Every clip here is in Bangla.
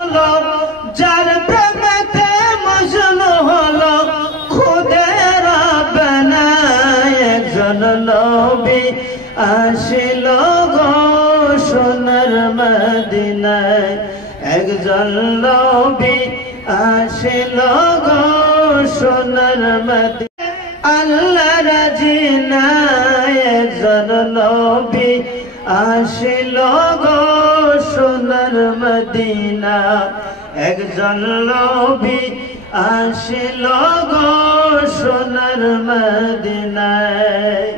যার প্রেমেতে মজনু হলো খুদে রাব্বানা একজন নবী আসিল গো সোনার মদিনায় একজন নবী আসিল গো সোনার মদিনায় আল্লাহ রাজি না একজন নবী আসিল গো সোনার মদিনা একজন নবী আসিল গো সোনার মদিনায়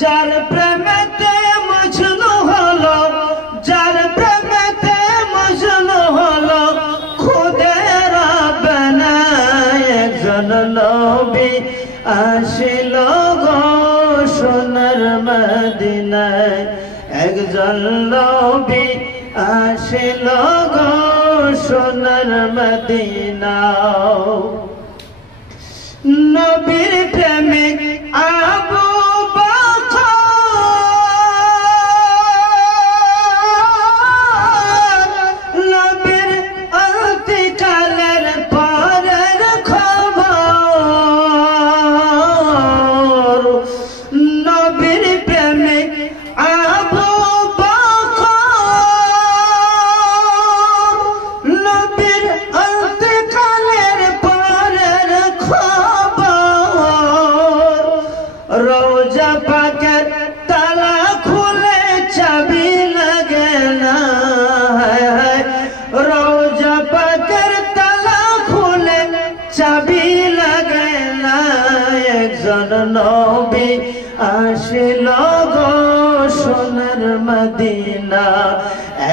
যার প্রেমেতে মজনু হলো যার প্রেমেতে মজনু হলো খুদে রাব্বানা একজন নবী আসিল গো সোনার মদিনায় একজন নবী আসিল গো সোনার মদিনা নবীর প্রেমিক আবু বকর নবীর অন্তিকালের পরের খবর নবীর প্রেমিক আবু নবীর অন্তিকালের পরের খবর রওজা পাকের তালা খুলে চাবি লাগে না রওজা পাকের তালা খুলে চাবি লাগে না একজন নবী আসিল গো সোনার মদিনা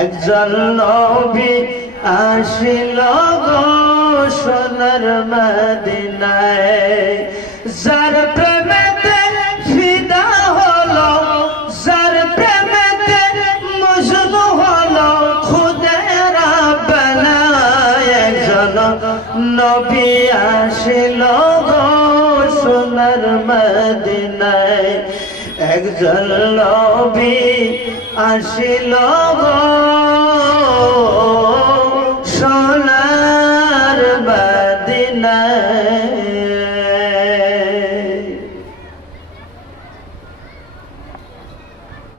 একজন নবী আসিল গো সোনার মদিনায় যার প্রেমেতে ফিদা হলো যার প্রেমেতে মজনু হলো খুদে রাব্বানা একজন নবী আসিল গো সোনার মদিনায় একজন নবী আসিল গো